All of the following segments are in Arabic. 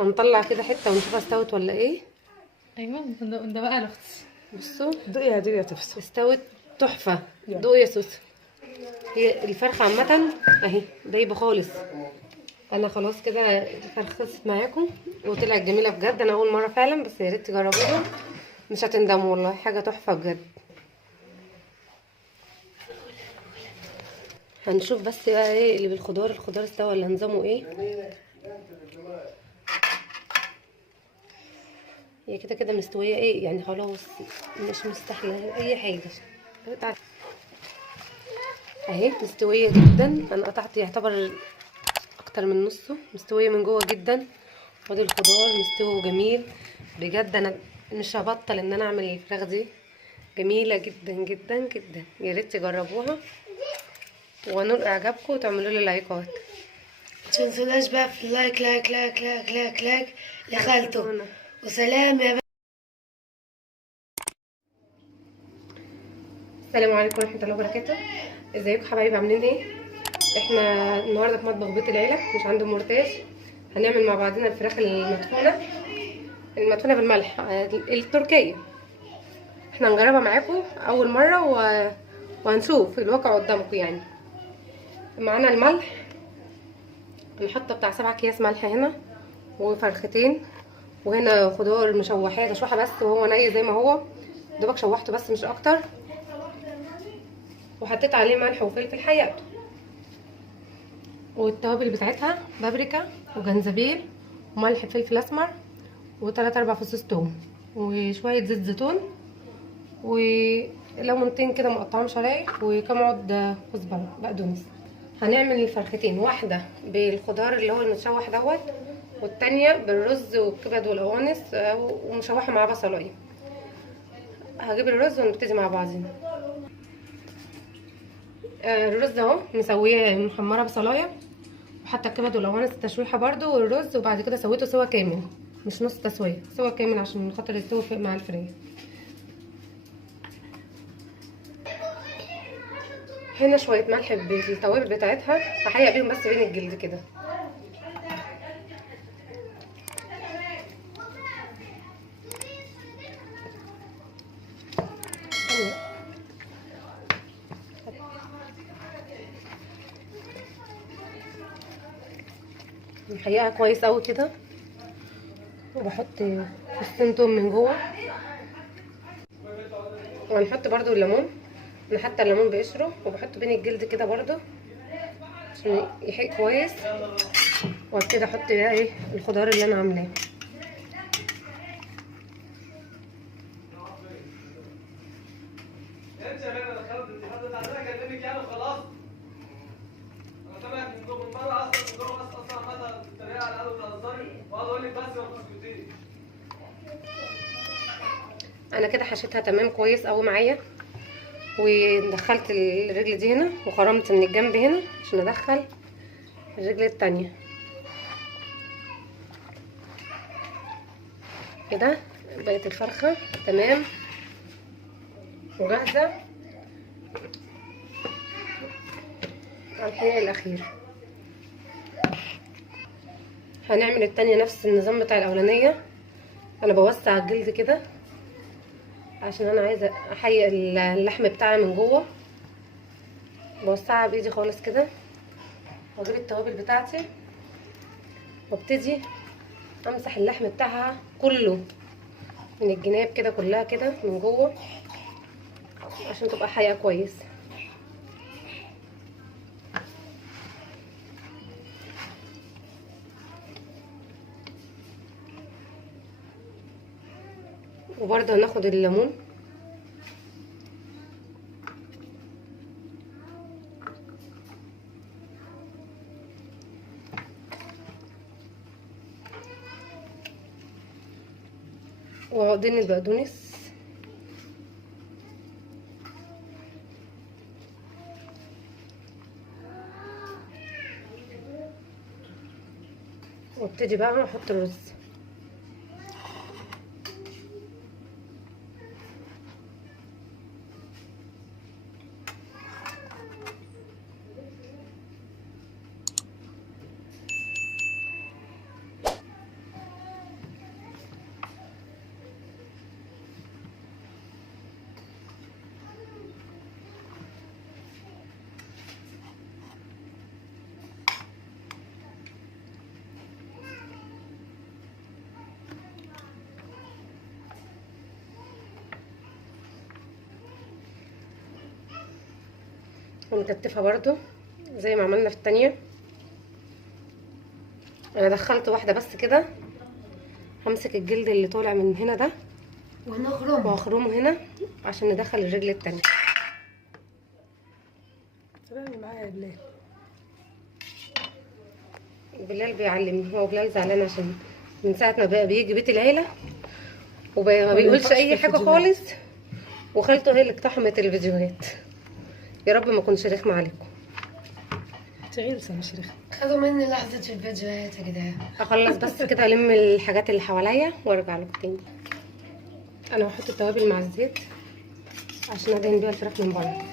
هنطلع كده حته ونشوفها استوت ولا ايه. ايوه ده بقى الاختي. بصوا دقي يا دي يا تفصل. استوت تحفه. دوقي يا سوسو. هي الفرخه عامه اهي دايبه خالص. انا خلاص كده الفرخه خلصت معاكم وطلعت جميله بجد. انا اول مره فعلا، بس يا ريت تجربوها مش هتندموا والله، حاجه تحفه بجد. هنشوف بس بقى ايه اللي بالخضار. الخضار استوى ولا نظامه ايه؟ هي كده كده مستويه ايه يعني، خلاص مش مستحله اي حاجه. اهي مستويه جدا. انا قطعت يعتبر اكتر من نصه، مستويه من جوه جدا. وادي الخضار مستوي جميل بجد. انا مش هبطل ان انا اعمل الفراخ دي، جميله جدا جدا جدا. يا ريت تجربوها ونور اعجابكم وتعملوا لي لايكات. متنسوناش بقى في اللايك لايك لايك لايك لايك لايك لخالته. وسلام يا السلام عليكم ورحمه الله وبركاته. ازيكم حبايبي، عاملين ايه؟ احنا النهارده في مطبخ بيت العيله مش عند مرتاج. هنعمل مع بعضنا الفراخ المدفونه بالملح التركيه. احنا هنجربها معاكم اول مره وهنشوف الواقع قدامكم يعني. معانا الملح، هنحط بتاع 7 اكياس ملح هنا، وفرختين، وهنا خضار مشوحاه تشويحه بس وهو ني زي ما هو، دوبك شوحته بس مش اكتر. وحطيت عليه ملح وفلفل حياته، والتوابل بتاعتها بابريكا وجنزبيل وملح فلفل اسمر وثلاث 4 فصوص توم وشويه زيت زيتون وليمونتين كده مقطعهم شرايح وكام عود كزبره بقدونس. هنعمل الفرختين، واحده بالخضار اللي هو المتشوح دوت، والتانيه بالرز والكبد والقوانص ومشوحه مع بصلايه. هجيب الرز ونبتدي مع بعضين. الرز اهو مسويه محمره بصلايه، وحتى الكبد والقوانص التشويحه برده والرز، وبعد كده سويته سوا كامل مش نص تسويه، سوا كامل عشان خاطر يستوي مع الفراخ. هنا شويه ملح بالتوابل بتاعتها، هحيق بيهم بس بين الجلد كده. محيقها كويس قوي كده، وبحط فصين توم من جوه، وهنحط برده الليمون. انا حاطه الليمون بقشره وبحطه بين الجلد كده برده عشان يحيق كويس. وابتدي احط بقى ايه الخضار اللي انا عاملاه. انا كده حشيتها تمام كويس قوي معايا، ودخلت الرجل دي هنا وخرمت من الجنب هنا عشان ادخل الرجل التانية كده. بقت الفرخة تمام وجاهزة على الحلقة الأخير. هنعمل التانية نفس النظام بتاع الأولانية. أنا بوسع الجلد كده عشان أنا عايزة أحيق اللحم بتاعها من جوه، بوسعها بإيدي خالص كده، وأجيب التوابل بتاعتي وابتدي أمسح اللحم بتاعها كله من الجناب كده، كلها كده من جوه عشان تبقى حيقة كويس. وبرده هناخد الليمون وعقدين البقدونس وابتدي بقى احط الرز. ونكتفها برضو زي ما عملنا في التانية. انا دخلت واحدة بس كده، همسك الجلد اللي طالع من هنا ده واخرمه هنا عشان ندخل الرجل التانية. تمام معايا يا بلال. بلال بيعلمني، هو بلال زعلان عشان من ساعة ما بقى بيجي بيت العيلة وما بيقولش اي حاجة خالص، وخالته هي اللي اقتحمت الفيديوهات. يا رب ما اكونش رخمة عليكم. تغير مش رخم. خدوا مني لحظة في الفيديوهات يا جدعان. اخلص بس كده الم الحاجات اللي حواليا وارجع لكم تاني. انا هحط التوابل مع الزيت عشان ادهن بيها الفراخ من بره.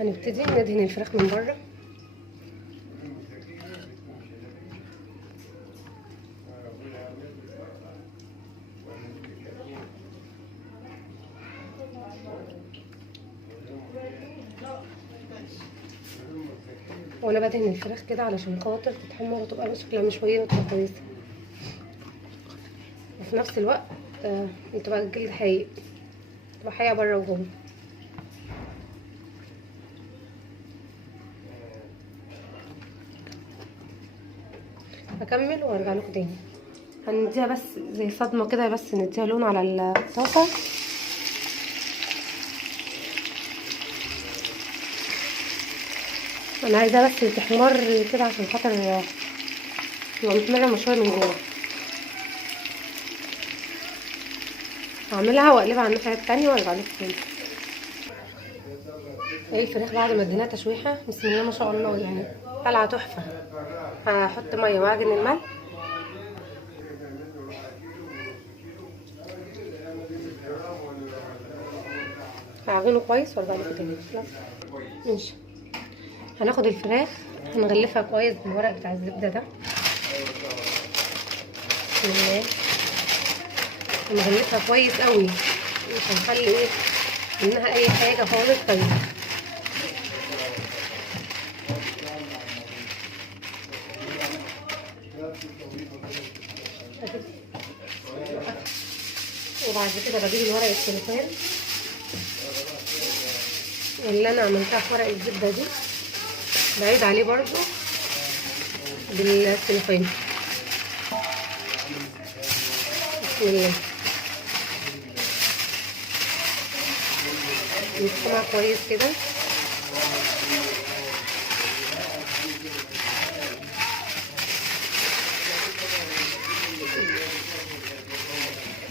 هنبتدي ندهن الفراخ من بره. وانا بدهن الفراخ كده علشان خاطر تتحمر وتبقى شكلها مشويه وتبقى كويسه، وفي نفس الوقت تبقى الجلد حقيقي، تبقى حقيقه بره وجوه. هكمل وارجع لكم تاني. هنديها بس زي صدمه كده، بس نديها لون على الطاسه. انا عايزاها بس تحمر كده عشان خاطر تبقى محمره مشويه من جوه. هعملها واقلبها على الناحيه التانيه وارجع لكم تاني. اهي الفراخ بعد ما اديناها تشويحه بسم الله ما شاء الله يعني طالعه تحفه. هحط ميه واعجن الملح. هعجنه كويس وارجع لكم تاني. ماشي. هناخد الفراخ هنغلفها كويس بالورق بتاع الزبده ده. بسم الله. هنغلفها كويس قوي، مش هنخلي ايه منها اي حاجه خالص. طيب وبعد كده بجيب الورق السلوفان اللي انا عملتها في ورق الزبده دي، بعيد عليه برضو بالسلوفان. بسم الله. نسخنها كويس كده.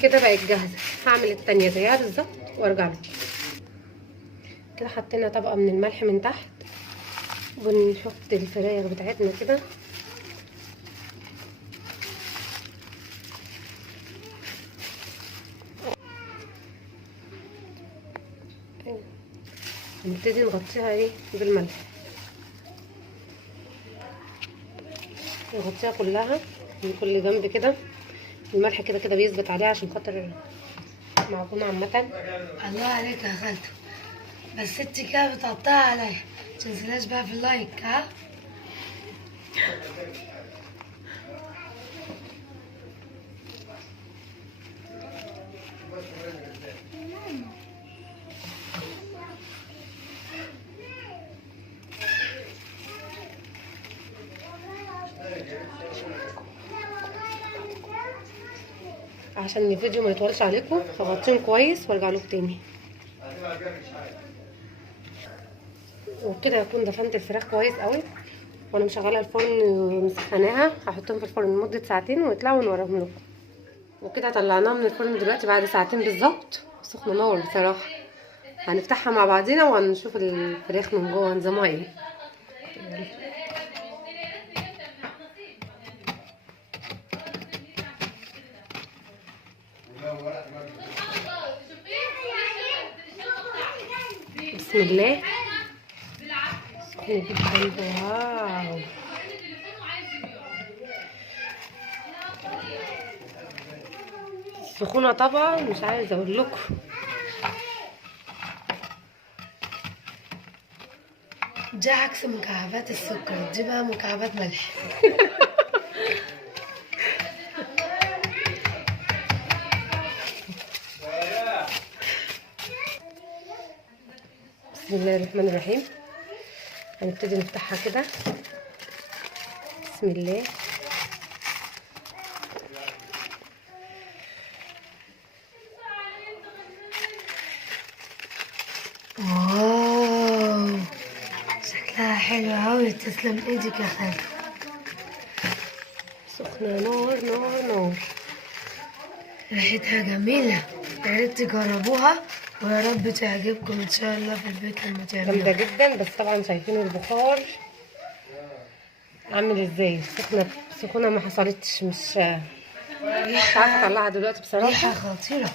كده بقت جاهزه. هعمل التانية زيها بالظبط وارجع لكم. كده حطينا طبقه من الملح من تحت، بنحط الفراخ بتاعتنا كده. هنبتدي نغطيها ايه بالملح، نغطيها كلها من كل جنب كده. الملح كده كده بيثبت عليها عشان خاطر معجونة عامة. الله عليك يا خالته، بس انت كده بتقطعها عليا. متنسيناش بقى في اللايك. ها عشان الفيديو ما يطولش عليكم هغطيهم كويس وارجع لكم تاني. وبكده هكون دفنت الفراخ كويس قوي، وانا مشغله الفرن مسخناها. هحطهم في الفرن لمده ساعتين ويطلعوا ونوريهم لكم. وكده طلعناها من الفرن دلوقتي بعد ساعتين بالظبط. سخنه نار بصراحه. هنفتحها مع بعضينا وهنشوف الفراخ من جوه نظامها ايه. بسم الله. سخنة جدا. واو. سخونة طبعا مش عايزة اقول لكم. دي عكس مكعبات السكر، دي بقى مكعبات ملح. بسم الله الرحمن الرحيم. هنبتدي نفتحها كده. بسم الله. واو، شكلها حلو اوي. تسلم ايدك يا خالته. سخنة نار نار نار. ريحتها جميلة، يا ريت تجربوها ويا رب تعجبكم ان شاء الله في البيت لما جامدة تعملوها. جدا، بس طبعا شايفين البخار عامل ازاي. سخنة سخونة ما حصلتش. مش عارفة اطلعها دلوقتي بصراحة، ريحة خطيرة.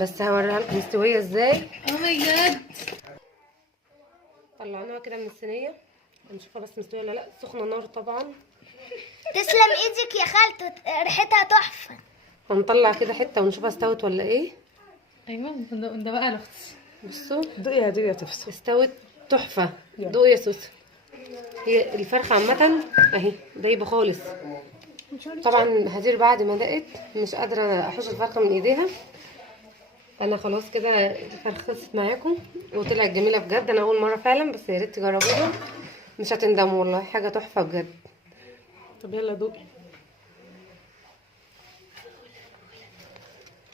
بس هوريها لكم مستوية ازاي. او ماي جاد. طلعناها كده من الصينية، هنشوفها بس مستوية ولا لا. سخنة نار طبعا. تسلم ايدك يا خالته، ريحتها تحفه. هنطلع كده حتة ونشوفها استوت ولا ايه. ايوه ده بقى الاختي. بصوا دوقيها دوقيها تفصل. استوت تحفة. دوق يا سوسة. هي الفرخة عامة اهي دايبة خالص. طبعا هدير بعد ما دقت مش قادرة احوش الفرخة من ايديها. انا خلاص كده الفرخة خلصت معاكم وطلعت جميلة بجد. انا اول مرة فعلا، بس يا ريت تجربوها مش هتندموا والله. حاجة تحفة بجد. طب يلا دوقي.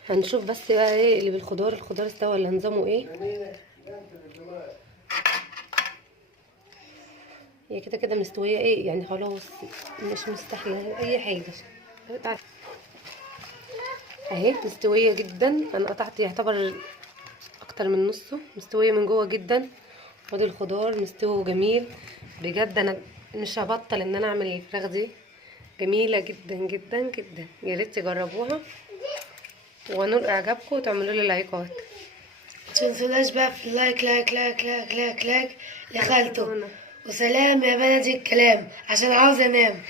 هنشوف بس بقى ايه اللي بالخضار. الخضار استوى ولا نظامه ايه. هي كده كده مستويه ايه يعني، خلاص مش مستحيله اي حاجه. اهي مستويه جدا. انا قطعت يعتبر اكتر من نصه. مستويه من جوه جدا. خد الخضار مستوي جميل بجد. انا مش هبطل ان انا اعمل الفراخ دي. جميله جدا جدا جدا. يا ريت تجربوها ونور اعجابكم وتعملوا لي لايكات. متنسوناش بقى في اللايك لايك لايك لايك لايك لايك لخالته. وسلام يا بلدي الكلام عشان عاوزة انام.